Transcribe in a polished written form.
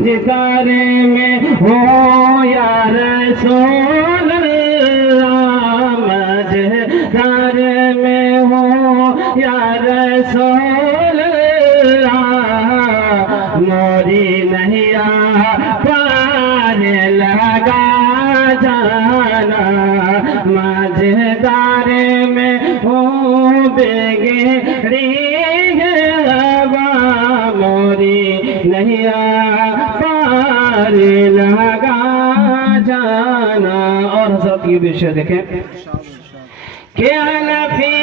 मझदारे में हो या रसूल अल्लाह, मझदारे में हो या रसूल अल्लाह, मोरी नैया पार लगा जाना, मझदारे में हो बेगेरी मोरी नैया पार लगा जाना। और हज़रत ये विषय देखें, क्या नफी